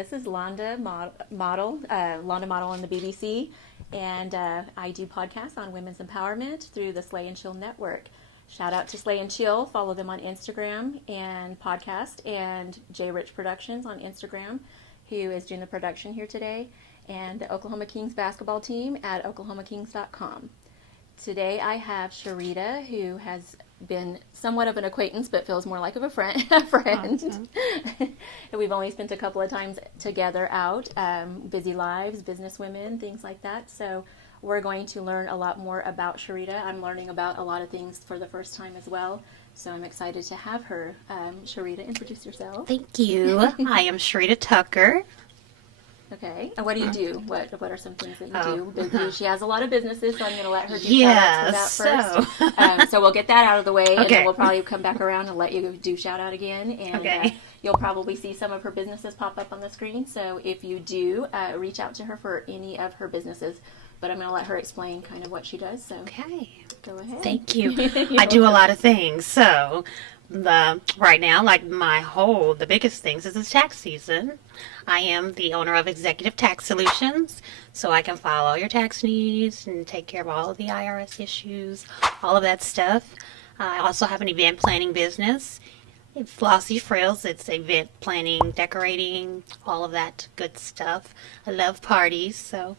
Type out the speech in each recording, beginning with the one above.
this is Landa Landa Model on the BBC, and I do podcasts on women's empowerment through the Slay and Chill Network. Shout out to Slay and Chill. Follow them on Instagram and podcast, and J Rich Productions on Instagram, who is doing the production here today, and the Oklahoma Kings basketball team at oklahoma-kings.com. Today I have Sharita, who has been somewhat of an acquaintance, but feels more like of a friend. Awesome. We've only spent a couple of times together out, busy lives, business women, things like that. So we're going to learn a lot more about Sharita. I'm learning about a lot of things for the first time as well. So I'm excited to have her. Sharita, introduce yourself. Thank you. I am Sharita Tucker. Okay. And what do you do? What are some things that you Oh. do? She has a lot of businesses, so I'm going to let her do shout-outs for that first. So we'll get that out of the way, and then Okay. we'll probably come back around and let you do shout-out again. And Okay. you'll probably see some of her businesses pop up on the screen. So if you do, reach out to her for any of her businesses. But I'm going to let her explain kind of what she does. So Okay. go ahead. Thank you. I do a lot of things. So right now, like the biggest things is it's tax season. I am the owner of Executive Tax Solutions, so I can file all your tax needs and take care of all of the IRS issues, all of that stuff. I also have an event planning business. Flossy Frills, it's event planning, decorating, all of that good stuff. I love parties, so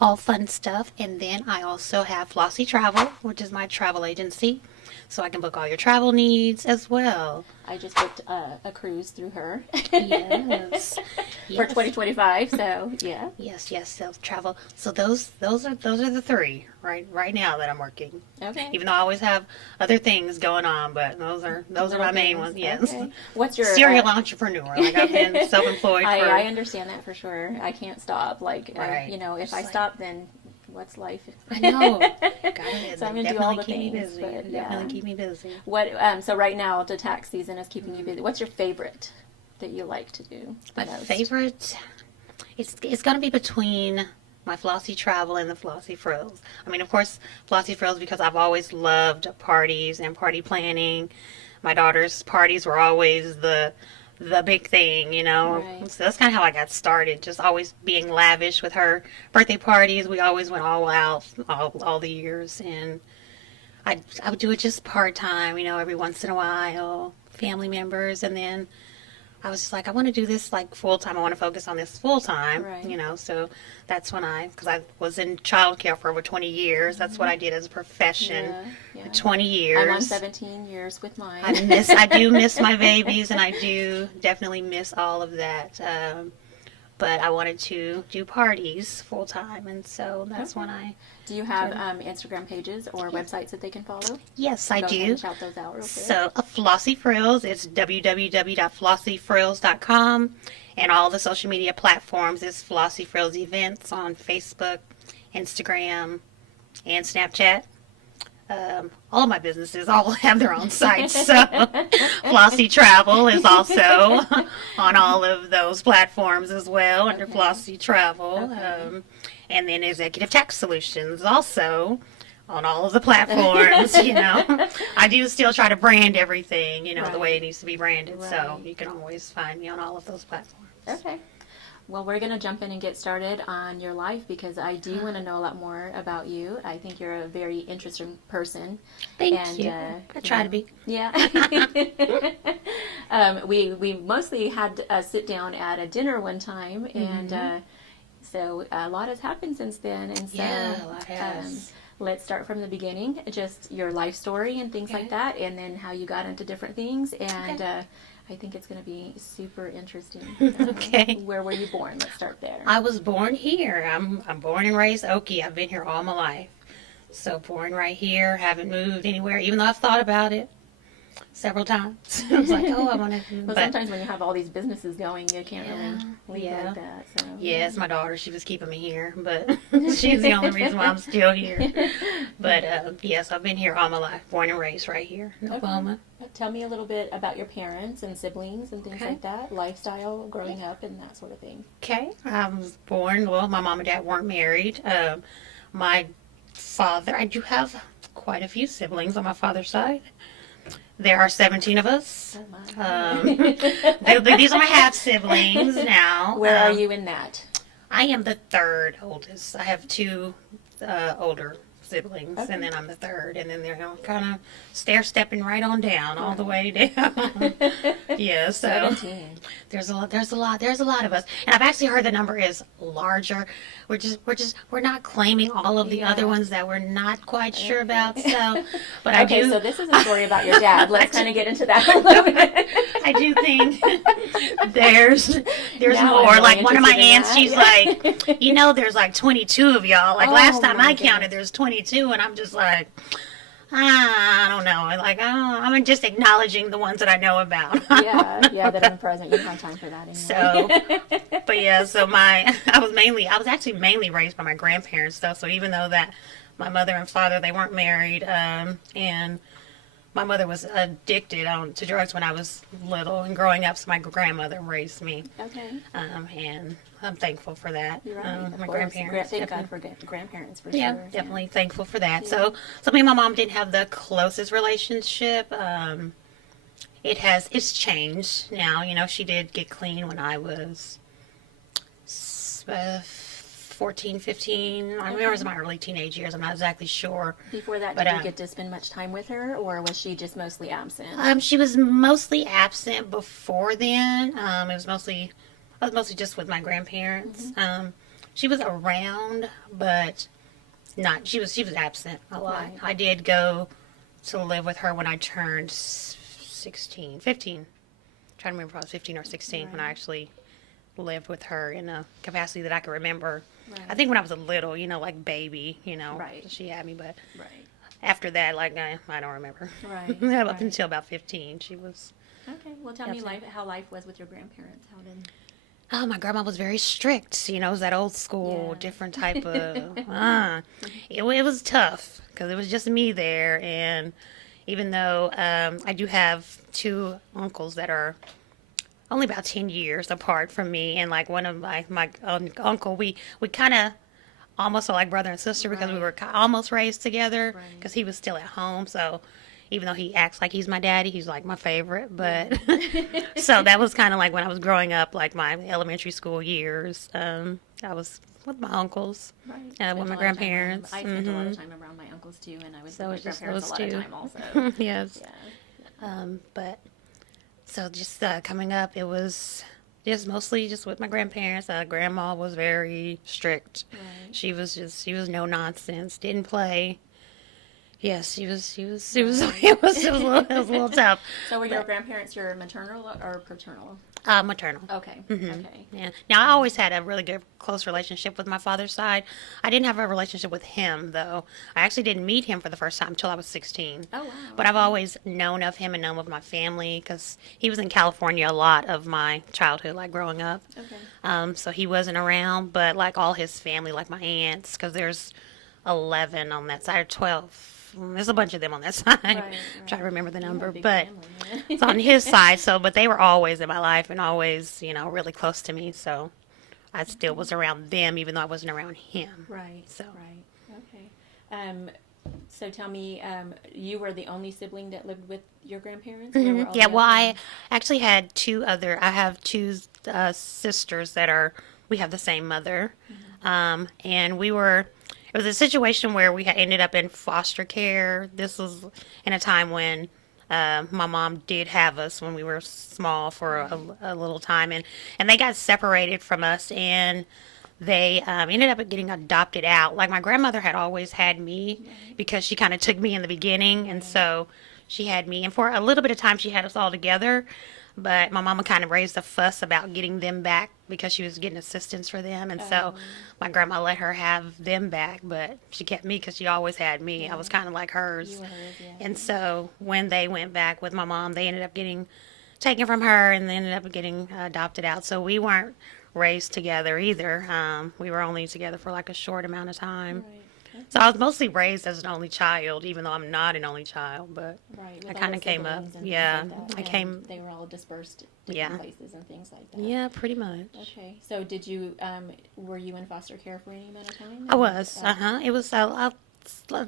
all fun stuff. And then I also have Flossy Travel, which is my travel agency, so I can book all your travel needs as well. I just booked a cruise through her. Yes. For Yes. 2025, so yeah. Yes, self travel. So those are the three right now that I'm working. Okay. Even though I always have other things going on, but those are my main ones. Yes. Okay. What's your Serial entrepreneur. Like I've been self-employed for. I understand that for sure. I can't stop. Like, Right. if Just I like- stop, then what's life? I know. So I'm gonna do all the keep me things. busy. But, Definitely keep me busy. What? So right now, the tax season is keeping you busy. What's your favorite that you like to do? the My most? favorite, it's gonna be between my Flossy Travel and the Flossy Frills. I mean, of course, Flossy Frills because I've always loved parties and party planning. My daughter's parties were always the big thing, Right. So that's kind of how I got started. Just always being lavish with her birthday parties. We always went all out all the years, and I would do it just part time, every once in a while, family members, and then I was just like, I want to do this like full time. I want to focus on this full time, Right. So that's when because I was in childcare for over 20 years. That's what I did as a profession Yeah. for 20 years. I'm on 17 years with mine. I do miss my babies, and I do definitely miss all of that. But I wanted to do parties full time, and so that's when I. Do you have Instagram pages or websites that they can follow? Yes, I Go ahead do. and shout those out real quick. So, Flossy Frills, it's www.flossyfrills.com, and all the social media platforms is Flossy Frills Events on Facebook, Instagram, and Snapchat. All of my businesses all have their own sites, so Flossy Travel is also on all of those platforms as well under Okay. Flossy Travel. Okay. And then Executive Tax Solutions also on all of the platforms, I do still try to brand everything, the way Right. it needs to be branded. So Right. you can always find me on all of those platforms. Okay. Well, we're going to jump in and get started on your life because I do want to know a lot more about you. I think you're a very interesting person. Thank And, you. I try to be. Yeah. We mostly had a sit down at a dinner one time, and so a lot has happened since then. And so Yeah, a lot has. let's start from the beginning, just your life story and things like Okay. that, and then how you got into different things. And Okay. I think it's going to be super interesting. Okay. Where were you born? Let's start there. I was born here. I'm born and raised Okie. I've been here all my life. So born right here, haven't moved anywhere, even though I've thought about it several times. I was like, oh, I want to move. Well, But sometimes when you have all these businesses going, you can't really leave Yeah. like that. So. yes, my daughter, she was keeping me here, but she's the only reason why I'm still here. But yes, I've been here all my life, born and raised right here in Oklahoma. Tell me a little bit about your parents and siblings and things Okay. like that, lifestyle, growing up, and that sort of thing. Okay, I was born, well, my mom and dad weren't married. My father, I do have quite a few siblings on my father's side. There are 17 of us. Oh my. These are my half siblings now. Where are you in that? I am the third oldest. I have two older siblings, Okay. and then I'm the third, and then they're kind of stair-stepping right on down, all the way down. Yeah, so 17. there's a lot of us, and I've actually heard the number is larger. We're not claiming all of the Yeah. other ones that we're not quite sure about. So, but I Okay, do. so this is a story about your dad. Let's kind of get into that a little bit. I do think there's Now I'm more. really Like one of my interested in aunts, that. she's like, there's like 22 of y'all. Like Oh, last time my I counted, goodness. there's 22, and I'm just like, I don't know. Like I'm just acknowledging the ones that I know about. Yeah, that are present. You don't have time for that anymore. So, but yeah, so I was actually mainly raised by my grandparents though. So even though that my mother and father, they weren't married, and my mother was addicted to drugs when I was little and growing up, so my grandmother raised me. Okay. And I'm thankful for that. You're right. Of My course. grandparents. Thank God definitely. for grandparents for Yeah, sure. definitely thankful for that. Yeah. So me and my mom didn't have the closest relationship. It's changed now. You know, she did get clean when I was 14, 15. I remember it was my early teenage years. I'm not exactly sure. Before that, But, did you get to spend much time with her, or was she just mostly absent? She was mostly absent before then. I was mostly just with my grandparents. She was around, but not. She was absent a lot. Right. I did go to live with her when I turned 15. I'm trying to remember if I was 15 or 16 when I Right. actually lived with her in a capacity that I can remember. Right. I think when I was a little, like baby, Right. she had me, but Right. after that, like I don't remember. Right. Up right. until about 15, she was. Okay. Well, tell me Absolutely. how life was with your grandparents. How did? Oh, my grandma was very strict. It was that old school, Yeah. different type of. It was tough because it was just me there, and even though I do have two uncles that are only about 10 years apart from me, and like one of my uncle, we kind of almost are like brother and sister because we Right. were almost raised together Right. because he was still at home. So even though he acts like he's my daddy, he's like my favorite. But so that was kind of like when I was growing up, like my elementary school years. I was with my uncles, Right. with Spent my a lot of grandparents. time- I spent a lot of time around my uncles too, and I was So with my it's just grandparents a those lot of two. time also. Yes. Yeah. But so just coming up, it was just mostly just with my grandparents. Grandma was very strict. Right. She was no nonsense. Didn't play. Yes, she was. It was a little tough. So were your grandparents your maternal or paternal? Maternal. Okay. Mm-hmm. Okay. Yeah. Now I always had a really good close relationship with my father's side. I didn't have a relationship with him though. I actually didn't meet him for the first time until I was 16. Oh wow. But I've always known of him and known of my family because he was in California a lot of my childhood, like growing up. Okay. So he wasn't around, but like all his family, like my aunts, because there's 11 on that side, or 12. There's a bunch of them on that side. Right, I'm trying to remember the You have a number, big but family, it's on his side. So, but they were always in my life and always, really close to me. So I still was around them, even though I wasn't around him. Right. So. Right. Okay. So tell me, you were the only sibling that lived with your grandparents? Or were all Yeah, the well, I others- actually had I have two sisters that we have the same mother. And it was a situation where we had ended up in foster care. This was in a time when my mom did have us when we were small for a little time. And they got separated from us, and they ended up getting adopted out. Like my grandmother had always had me because she kind of took me in the beginning, and so she had me. And for a little bit of time, she had us all together. But my mama kind of raised a fuss about getting them back because she was getting assistance for them. And so my grandma let her have them back, but she kept me because she always had me. I was kind of like hers. You were hers, yeah. And so when they went back with my mom, they ended up getting taken from her and they ended up getting adopted out. So we weren't raised together either. We were only together for like a short amount of time. Right. So I was mostly raised as an only child, even though I'm not an only child, but Right. I with all kind the of came up. siblings and things Yeah, like that, I and came. They were all dispersed different Yeah. places and things like that. Yeah, pretty much. Okay. So did you were you in foster care for any amount of time? I was. Uh, It was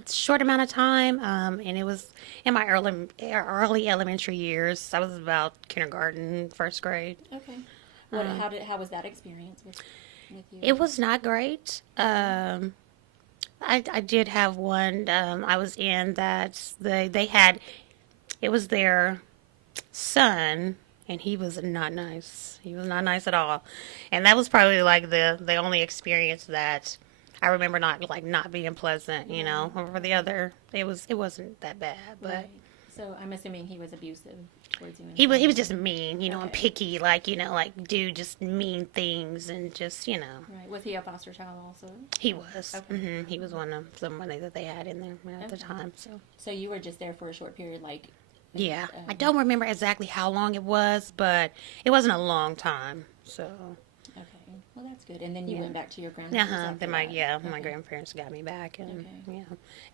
short amount of time, and it was in my early elementary years. I was about kindergarten, first grade. Okay. Um, How was that experience with you? it was not great. I did have one. I was in that they had it was their son, and he was not nice. He was not nice at all, and that was probably like the only experience that I remember not being pleasant. You know, over the other, it wasn't that bad, but. Right. So I'm assuming he was abusive towards you. He was just mean, and Okay. picky, do just mean things and just. Right. Was he a foster child also? He was. Okay. He was one of somebody that they had in there at the Okay. time. So So you were just there for a short period, like. yeah, I Um, don't remember exactly how long it was, but it wasn't a long time. So okay. Well, that's good. And then you Yeah. went back to your grandparents. After then that? my Okay. grandparents got me back, and Okay.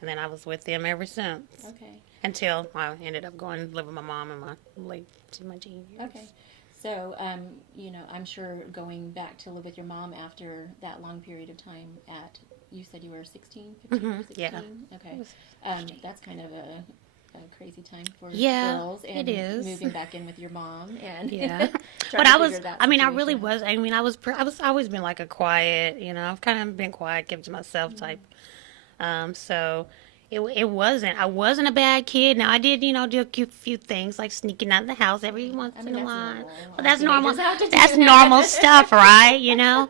and then I was with them ever since Okay. until I ended up going to live with my mom in my teen years. Okay. So, I'm sure going back to live with your mom after that long period of time you said you were 16, 15, 16? Yeah. Okay. It was That's kind of a crazy time for Yeah, girls. And it is. moving back in with your mom and Yeah. trying But to I was, figure that I mean, I really situation. was. I mean, I was always been like a quiet, I've kind of been quiet, kept to myself type. So it wasn't. I wasn't a bad kid. Now I did, do a few things like sneaking out of the house every once I mean, in a that's while. normal. Well, All that's normal. teenagers have to do That's that. normal stuff, right?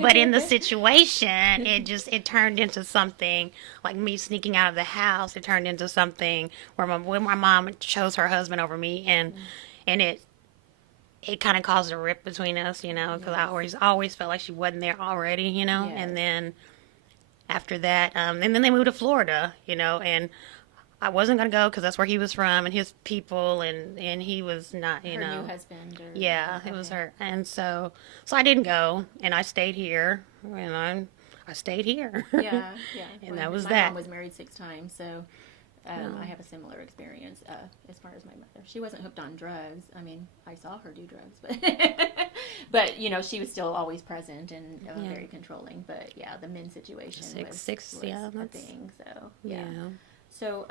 But in the situation, it turned into something like me sneaking out of the house. It turned into something where my mom chose her husband over me, and it kind of caused a rift between us, because I always felt like she wasn't there already, Yes. and then after that, and then they moved to Florida, and I wasn't gonna go because that's where he was from and his people, and he was not, Her new husband. yeah, it was Okay. her, and so I didn't go, and I stayed here, and I stayed here, Yeah, yeah. and Well, that was my that. mom was married 6 times, so I have a similar experience as far as my mother. She wasn't hooked on drugs. I mean, I saw her do drugs, but she was still always present and Yeah. very controlling. But yeah, the men situation Six, was yeah, a that's thing. So yeah. So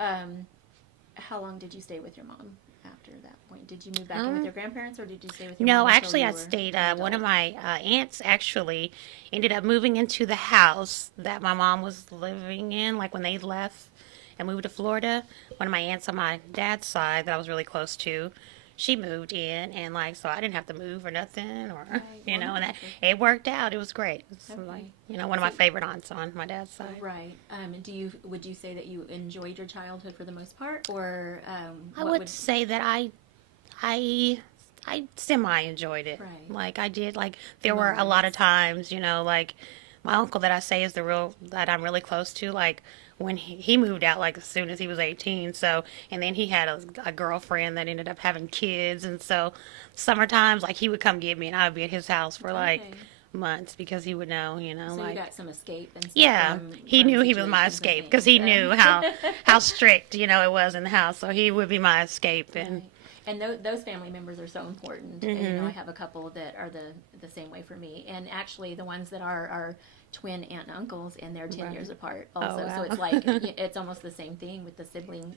how long did you stay with your mom after that point? Did you move back in with your grandparents, or did you stay with your No, mom until actually, you I were stayed. an One of adult? my aunts actually ended up moving into the house that my mom was living in, like when they left and moved to Florida. One of my aunts on my dad's side that I was really close to, she moved in, and so I didn't have to move or nothing, or Right, and that wonderful. it worked out. It was great. It's Okay. like one of my favorite aunts on my dad's side. Right. Would you say that you enjoyed your childhood for the most part, or I what would would? say that I I semi enjoyed it. Right. Like I did. Like there were a lot of times, like my uncle that I say is the real that I'm really close to. Like when he moved out, like as soon as he was 18. So and then he had a girlfriend that ended up having kids, and so summertimes like he would come get me, and I would be at his house for like Okay. months because he would know, So like. you got some escape and stuff Yeah, he from knew he was my situations and escape because he things. knew how strict it was in the house. So he would be my escape, and Right. And those family members are so important. And, Mm-hmm. I have a couple that are the same way for me. And actually, the ones that are twin aunt and uncles, and they're 10 Right. years apart Oh, also. So wow. it's like it's almost the same thing with the sibling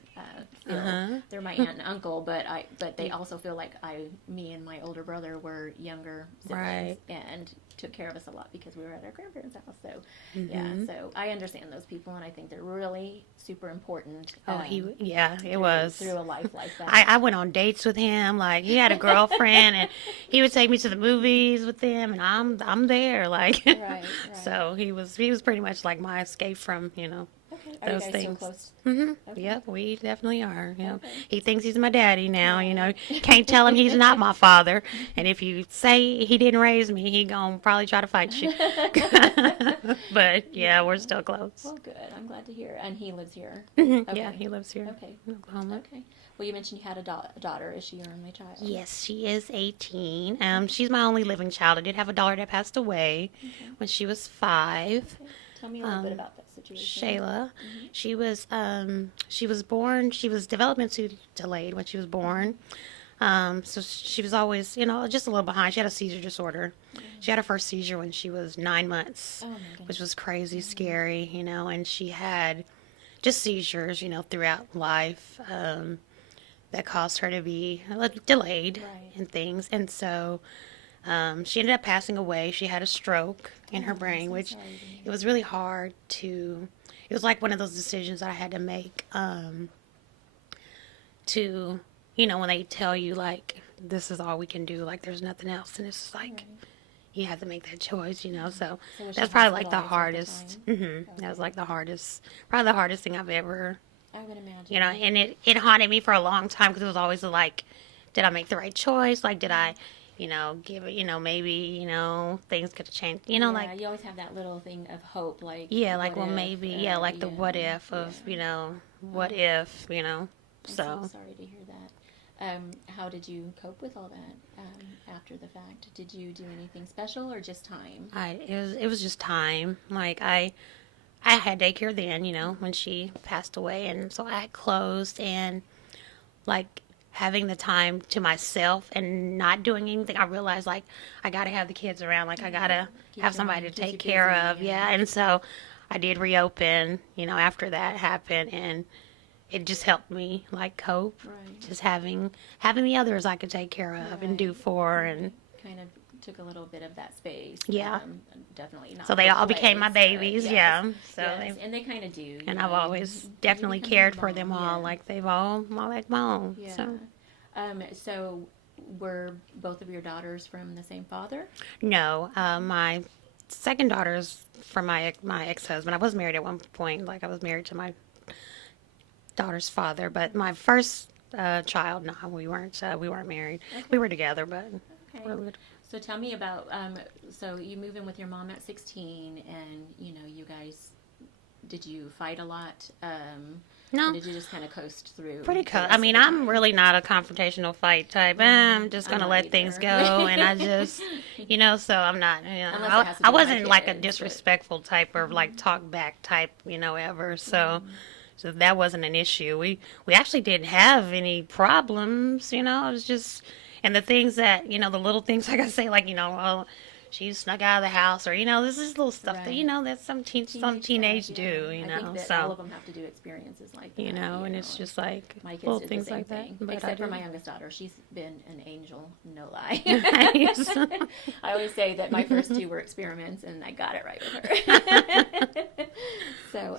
feel. Uh-huh. They're my aunt and uncle, but they also feel like me and my older brother were younger siblings Right. and took care of us a lot because we were at our grandparents' house. So yeah, Mm-hmm. so I understand those people, and I think they're really super important. Oh, it was. Through a life like that. I went on dates with him. Like he had a girlfriend, and he would take me to the movies with them, and I'm there. Like, Right. so he was pretty much like my escape from Okay. Are you those guys things. still close? Okay. Yep, we definitely are. Yep. Okay. He thinks he's my daddy now. Right. Can't tell him he's not my father. And if you say he didn't raise me, he gonna probably try to fight you. But yeah, we're still close. Well, good. I'm glad to hear. And he lives here. Yeah, Okay. he lives here Okay. in Oklahoma. Okay. Well, you mentioned you had a daughter. Is she your only child? Yes, she is 18. She's my only living child. I did have a daughter that passed away when she was 5. Okay. Tell me a little bit about that situation. Shayla. She was born. She was developmentally delayed when she was born. So she was always, just a little behind. She had a seizure disorder. She had her first seizure when she was 9 months, Oh my goodness. which was crazy scary, and she had just seizures, throughout life, that caused her to be delayed Right. and things. And so she ended up passing away. She had a stroke in her Oh, I'm brain, so which sorry to hear. it was really hard to. It was like one of those decisions I had to make. To when they tell you like this is all we can do, like there's nothing else, and it's just like Right. you have to make that choice. So So was she that's probably like the hospitalized at the hardest. time? That was Okay. like the hardest, probably the hardest thing I've ever I would imagine. and it haunted me for a long time because it was always like, did I make the right choice? Like, did I, give it, maybe, things could have changed, Yeah, like, you always have that little thing of hope, like yeah, like, what well, if, maybe, yeah, like the what if yeah. of, what if, I'm so so. sorry to hear that. How did you cope with all that after the fact? Did you do anything special or just time? It was just time. Like, I had daycare then, when she passed away. And so I had closed and, like, having the time to myself and not doing anything, I realized like I gotta have the kids around, like I gotta have somebody to take care of, yeah. And so I did reopen, after that happened, and it just helped me like cope, Right. just having the others I could take care of and do Right. for, and Kind of took a little bit of that space. Yeah. Definitely not. so they for all became my place, but babies, yes, yeah. So yes, and they kind of do. and I've always definitely become cared your for them mom, all, yeah. like they've all like my own. Yeah. So So were both of your daughters from the same father? no, my second daughter's from my ex husband. I was married at one point, like I was married to my daughter's father, but my first child, no, we weren't married. Okay. We were together, but Okay. we're, So tell me about. So you move in with your mom at 16, and you guys. Did you fight a lot? no, Or did you just kind of coast through? pretty the cool. rest I of mean, the I'm time? really not a confrontational fight type. I'm just I'm gonna not let things either. go, and I just, so I'm not. Unless it I, has to I do with my wasn't like a kids, but- disrespectful type or like talk back type, ever. So that wasn't an issue. We actually didn't have any problems. It was just, and the things that the little things like I say, like well, she snuck out of the house, or this is little stuff that Right. that some Teenage teenage stuff, do. yeah. I think that all of them have to do experiences like that. And it's just like my kids little did things the same like thing, that. But except for I my youngest daughter. She's been an angel, no lie. Nice. I always say that my first two were experiments, and I got it right with her. So,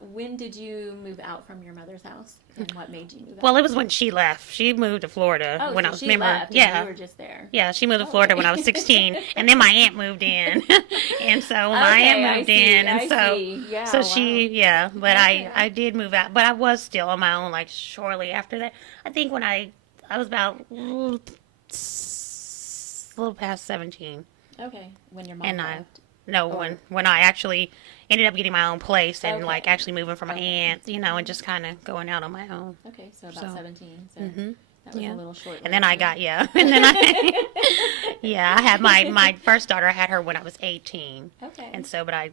when did you move out from your mother's house, and what made you move out? Well, it was when she left. She moved to Florida Oh, when so I was she remember. left, and Yeah. you were just there. Yeah, she moved to Oh, Florida okay. when I was 16, and then my aunt moved in, and so my Okay, aunt I moved see, in, and I so see. Yeah, so wow. but Okay. I did move out, but I was still on my own like shortly after that. I think when I was about a little past 17, Okay, when your mom and left. no, Or- when I actually ended up getting my own place and like Okay. actually moving from my Okay. aunt, and just kind of going out on my own. Okay, so about So- 17. So Mhm. that was Yeah. a little short. And then I got and then I had my first daughter. I had her when I was 18, Okay. and so but I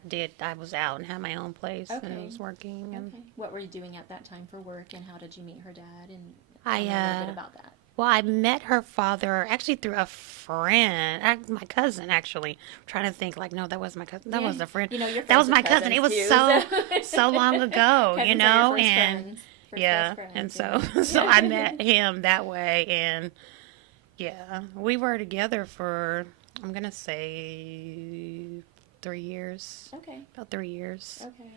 was out and had my own place and I Okay. was working. And Okay. What were you doing at that time for work, and how did you meet her dad? And I, tell me a little bit about that. well, I met her father actually through a friend, my cousin actually. I'm trying to think like no, that was my cousin. That Yeah. was a friend. You're That was friends my with cousin. It was cousins, too, so long ago, Cousins are your first and. friends. First Yeah, best and friends, so yeah. so I met him that way, and yeah, we were together for I'm gonna say 3 years, Okay. about 3 years. Okay.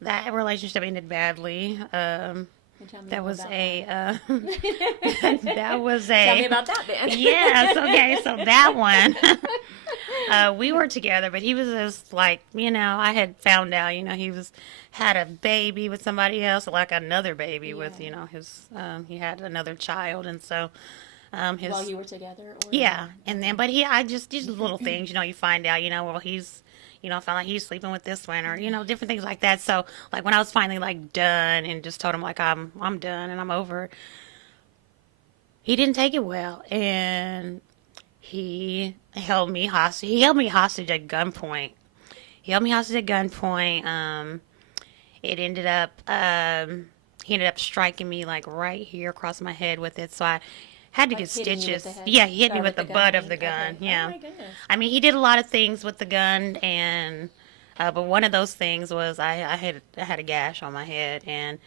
That relationship ended badly. And tell me That more was about a that. that was Tell me a about that then. yes. Okay, so that one. We were together, but he was just like, I had found out, he had a baby with somebody else, like another baby with, Yeah. his, he had another child. And so, his, While you were together? Or yeah. And then, but these little things, you find out, well, he's, I found out he's sleeping with this one or, different things like that. So like when I was finally like done and just told him like, I'm done and I'm over it, he didn't take it well. And he held me hostage. He held me hostage at gunpoint. It ended up, he ended up striking me like right here across my head with it. So I had to Like get hitting you with stitches. the head? Yeah, he hit Or me with with the the butt gun? of the gun. Okay. Yeah. Oh my goodness. I mean, he did a lot of things with the gun, and But one of those things was I had a gash on my head, and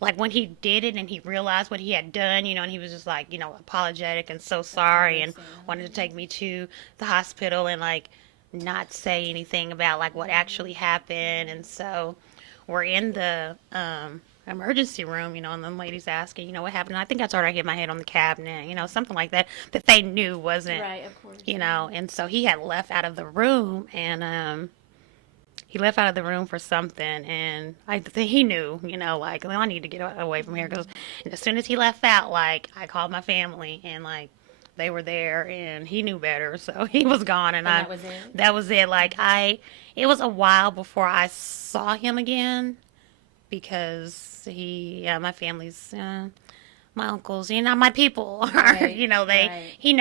like when he did it and he realized what he had done, and he was just like, apologetic and so sorry and wanted to take me to the hospital and like not say anything about like what actually happened. And so we're in the emergency room, and the lady's asking, what happened. And I think I told her I hit my head on the cabinet, something like that, that they knew wasn't, Right, of course. and so he had left out of the room, and he left out of the room for something, and I think he knew, like, well, I need to get away from here, because as soon as he left out, like, I called my family, and like, they were there, and he knew better, so he was gone, and that was it? that was it. Like, it was a while before I saw him again, because my family's, my uncles, my people are, Right, right. he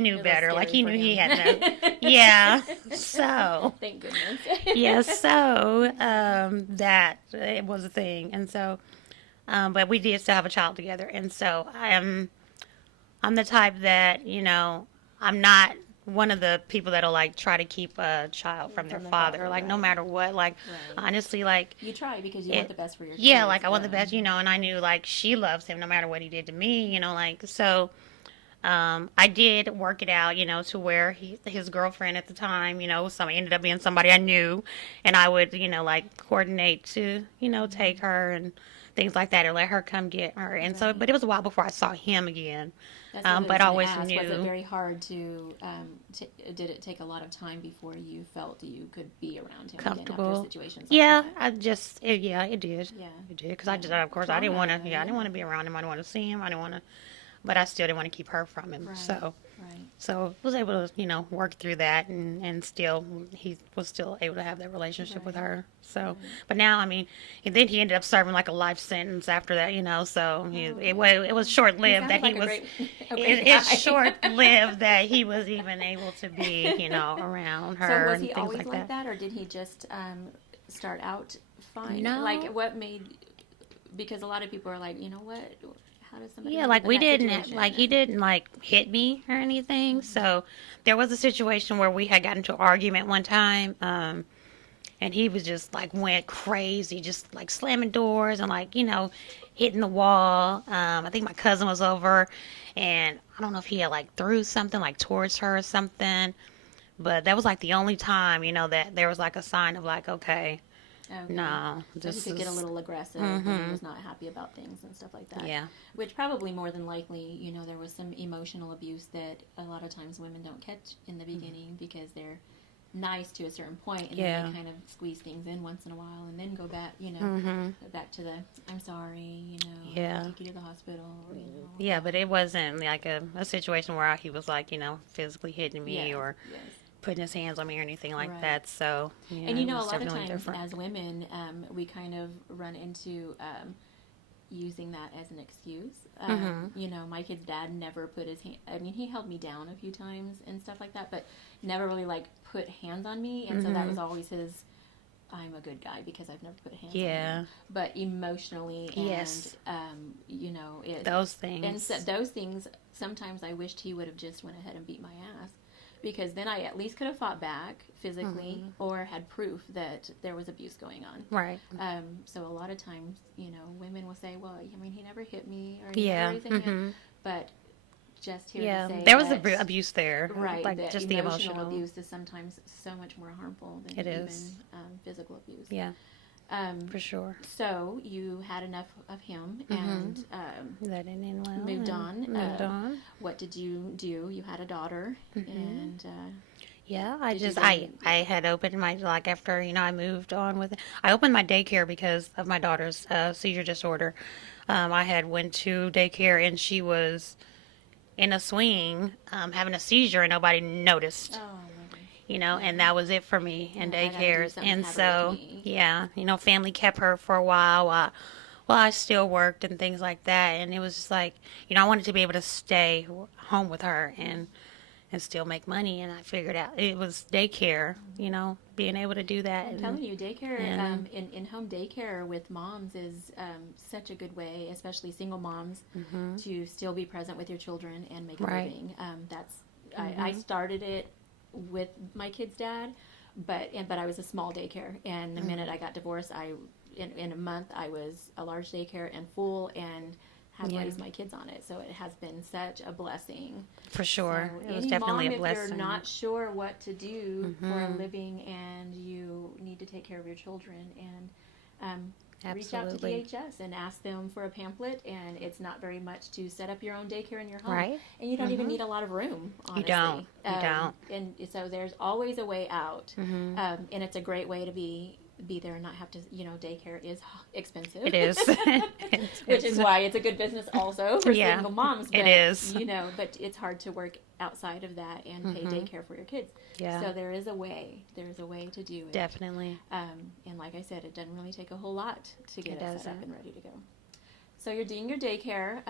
knew better. Like, he scary knew for he him. had no, yeah, so. Thank goodness. Yeah, so that it was a thing, and so, but we did still have a child together, and so I'm the type that I'm not one of the people that'll like try to keep a child from their the father, like no right. matter what, like Right. honestly, like You try because you want the best for your yeah, kids. like I want the best, and I knew like she loves him no matter what he did to me, like so. I did work it out, to where his girlfriend at the time, somebody ended up being somebody I knew, and I would, like coordinate to, take her and things like that, or let her come get her. And so, but it was a while before I saw him again. That's what But I always ask. knew. Was it very hard to? Did it take a lot of time before you felt you could be around him Comfortable. again after situations like Yeah, that? yeah, it did. Yeah. It did, because I just, of course, I didn't want to, I didn't want to be around him. I didn't want to see him. I didn't want to, but I still didn't want to keep her from him. Right. So. Right. So was able to, work through that, and still he was still able to have that relationship with her. So, but now, I mean, and then he ended up serving like a life sentence after that, so it was short lived that he was. It's short lived that he was even able to be, around her. So was and he things always like that, or did he just start out fine? No. Like what made? Because a lot of people are like, you know what? How does somebody? Yeah, like we in that didn't, situation? like he didn't like hit me or anything. So there was a situation where we had gotten into an argument one time, and he was just like went crazy, just like slamming doors and like hitting the wall. I think my cousin was over, and I don't know if he had like threw something like towards her or something, but that was like the only time that there was like a sign of like, okay. Okay. No, so he could get a little aggressive when he was not happy about things and stuff like that. Yeah. Which probably more than likely, there was some emotional abuse that a lot of times women don't catch in the beginning because they're nice to a certain point, and then they kind of squeeze things in once in a while, and then go back, back to the I'm sorry, Yeah. take you to the hospital. Yeah, but it wasn't like a situation where he was like physically hitting me or. Yes. Putting his hands on me or anything like Right. that. So, yeah, And it a was lot of definitely times different. as women, we kind of run into using that as an excuse. My kid's dad never put his hand. I mean, he held me down a few times and stuff like that, but never really like put hands on me. And so that was always his. I'm a good guy because I've never put hands on you. But emotionally, and Yes. Those things. And so those things. Sometimes I wished he would have just went ahead and beat my ass. Because then I at least could have fought back physically or had proof that there was abuse going on. Right. So a lot of times, women will say, well, I mean, he never hit me or he never raised a hand. But just here to say there was that, abuse there. Right. Like that just emotional the emotional abuse is sometimes so much more harmful than It even is. physical abuse. Yeah. For sure. So you had enough of him and That didn't end well. moved on. Moved on. What did you do? You had a daughter, and Yeah, I had opened my, like after, I moved on with it. I opened my daycare because of my daughter's seizure disorder. I had went to daycare and she was in a swing having a seizure and nobody noticed. oh, And that was it for me in I gotta do daycares. something And happen so, with me. yeah, family kept her for a while while I still worked and things like that. And it was just like, I wanted to be able to stay home with her and still make money. And I figured out it was daycare, being able to do that. I'm telling you, daycare, in-home daycare with moms is such a good way, especially single moms, to still be present with your children and make a Right. living. I started it with my kid's dad, but I was a small daycare, and the minute I got divorced, in a month I was a large daycare and full, and have raised my kids on it. So it has been such a blessing. For sure. So It was any definitely mom, a blessing. if you're not sure what to do for a living and you need to take care of your children, and reach out to Absolutely. DHS and ask them for a pamphlet, and it's not very much to set up your own daycare in your home. Right. And you don't even need a lot of room, honestly. You don't. And so there's always a way out. And it's a great way to be there and not have to, daycare is expensive. It is. Which is why it's a good business also for single moms. But, it is. But it's hard to work outside of that and pay daycare for your kids. Yeah. So there is a way. There's a way to do it. Definitely. And like I said, it doesn't really take a whole lot to get it set up doesn't. and ready to go. So you're doing your daycare,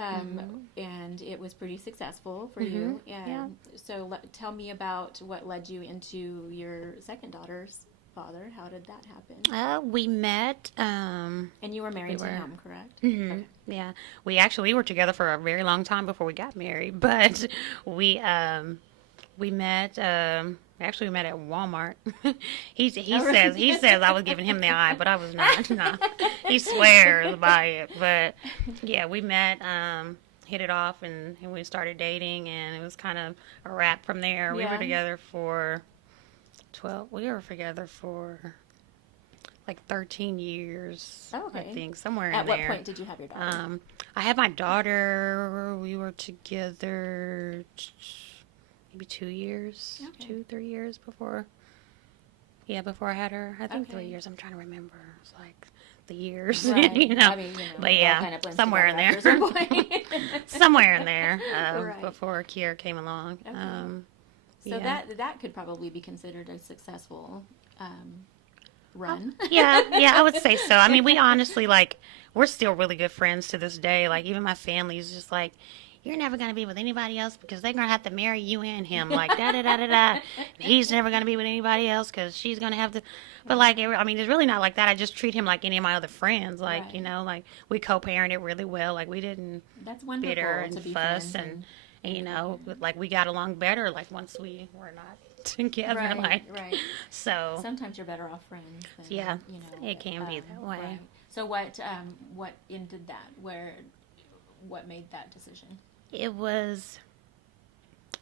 and it was pretty successful for you. And so tell me about what led you into your second daughter's father. How did that happen? We met. And you were married to him, correct? Okay. Yeah. We were together for a very long time before we got married, but we met. Actually, we met at Walmart. he says I was giving him the eye, but I was not. No. He swears by it. But yeah, we met, hit it off, and we started dating, and it was kind of a wrap from there. We were together for 12. We were together for like 13 years. Okay. I think somewhere in At there. what point did you have your daughter? I had my daughter. We were together maybe 2 years, 2-3 years before. Yeah, before I had her. I think 3 years. I'm trying to remember. It's like the years, Right. But it all yeah, kind of blends somewhere in together there. after some point. Somewhere in there Right. before Kiera came along. Okay. So that could probably be considered a successful run. Yeah, I would say so. I mean, we honestly, we're still really good friends to this day. Like, even my family is just like, you're never going to be with anybody else because they're going to have to marry you and him. Like, da-da-da-da-da. He's never going to be with anybody else because she's going to have to. But, it's really not like that. I just treat him like any of my other friends. Like, Right. We co-parented really well. Like, we didn't That's wonderful bitter to and be fuss. friends We got along better, once we were not together. Right. So, Sometimes you're better off friends. Than, yeah, it can be that way. Right. So what ended that? What made that decision? It was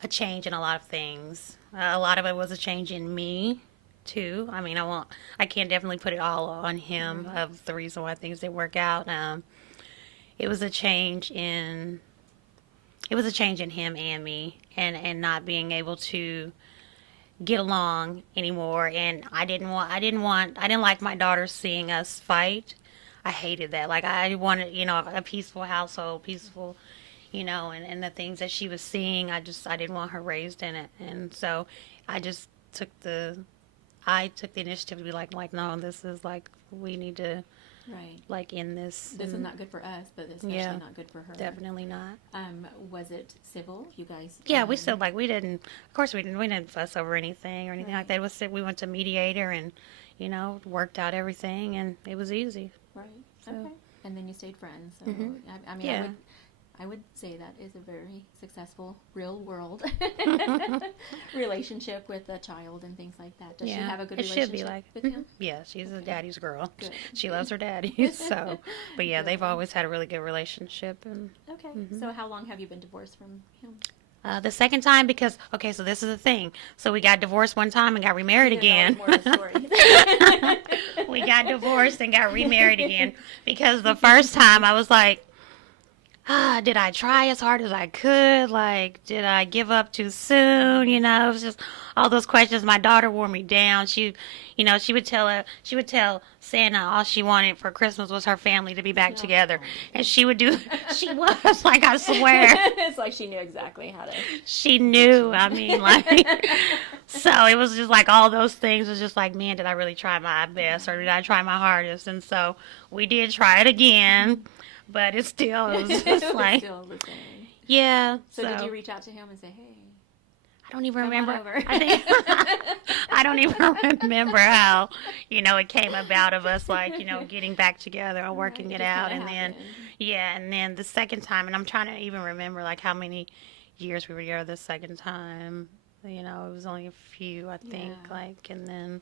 a change in a lot of things. A lot of it was a change in me, too. I mean, I can't definitely put it all on him of the reason why things didn't work out. It was a change in him and me, and not being able to get along anymore. And I didn't like my daughter seeing us fight. I hated that. Like, I wanted, a peaceful household, peaceful, and the things that she was seeing, I didn't want her raised in it. And so I just took the initiative to be like, no, this is we need to, end this. This is not good for us, but especially not good for her. Definitely not. Was it civil? You guys? Yeah, we still we didn't. Of course, we didn't fuss over anything or anything like that. It was we went to mediator and, worked out everything, and it was easy. Right. So. Okay. And then you stayed friends. So I mean, Yeah. I would say that is a very successful real world relationship with a child and things like that. Does she have a good relationship with him? Yeah, she's a daddy's girl. Good. She loves her daddy. So, but yeah, they've always had a really good relationship. And Okay. So how long have you been divorced from him? the second time, because so this is the thing. So we got divorced one time and got remarried again. There's always more to the story. We got divorced and got remarried again because the first time I was like, did I try as hard as I could? Did I give up too soon? It was just all those questions. My daughter wore me down. She would tell Santa all she wanted for Christmas was her family to be back together. And she was, I swear. It's like she knew exactly how to. She knew, so it was just all those things was just man, did I really try my best or did I try my hardest? And so we did try it again. But it was Still the same. Yeah. So did you reach out to him and say, "Hey"? I don't even Come on remember. over. I don't even remember how it came about of us getting back together and working it out, and then the second time, and I'm trying to even remember how many years we were together the second time. It was only a few, I think. And then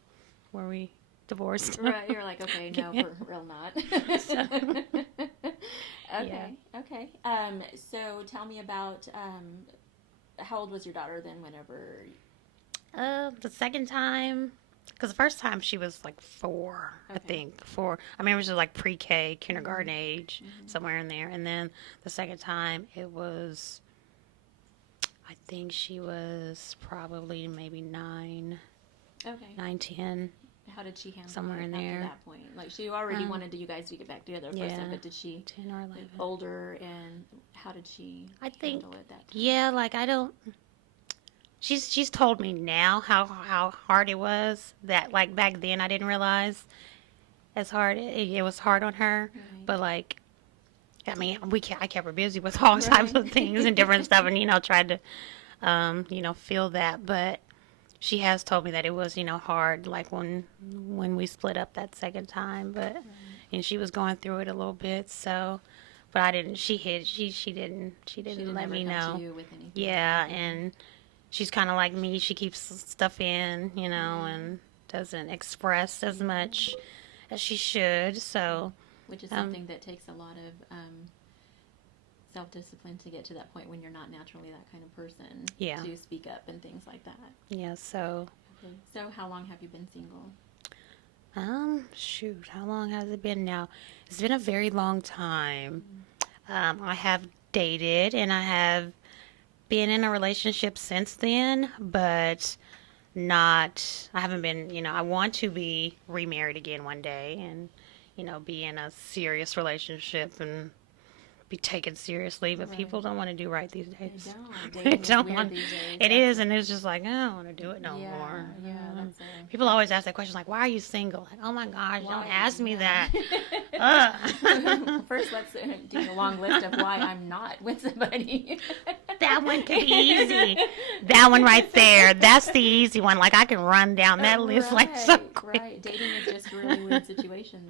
were we divorced? Right, you're like, okay, no, for real not. Okay, okay. So tell me about how old was your daughter then whenever? The second time, because the first time she was like 4, I Okay. think. 4. I mean, it was just like pre-K, Mm-hmm. kindergarten age, Mm-hmm. somewhere in there. And then the second time, it was, I think she was probably maybe 9, Okay. 9, 10, How did she handle somewhere it in after there. that point? Like she already Um, wanted you guys to get back together, of course, yeah, but did she 10 or 11. older and how did she I think, handle it that time? yeah, like I don't. She's told me now how hard it was. That like back then I didn't realize as hard it was hard on her. Right. But like I mean, I kept her busy with all types Right. of things and different stuff, and tried to feel that. But she has told me that it was hard, like when we split up that second time. But Right. and she was going through it a little bit, so. But I didn't. She She didn't didn't let ever me come to know. you with anything or Yeah, anything. and she's kind of like me. She keeps stuff in, Yeah. and doesn't express as much as she should. So, Which is um, something that takes a lot of self discipline to get to that point when you're not naturally that kind of person yeah, to speak up and things like that. yeah. So, Okay. So, how long have you been single? shoot, how long has it been now? It's been a very long time. I have dated and I have been in a relationship since then, but I haven't been, I want to be remarried again one day and, be in a serious relationship and be taken seriously, but Right. people don't want to do right these They days. don't. They Dating is don't weird want. these days. It That's is, and it's just like I don't want to do it no yeah, more. yeah. That's People always ask that question, like, "Why are you single?" Like, oh my gosh, why. don't ask me Yeah. that. Ugh. First, let's do a long list of why I'm not with somebody. That one could be easy. That one right there. That's the easy one. Like I can run down that list like so Right, quick. right. Dating is just a really weird situation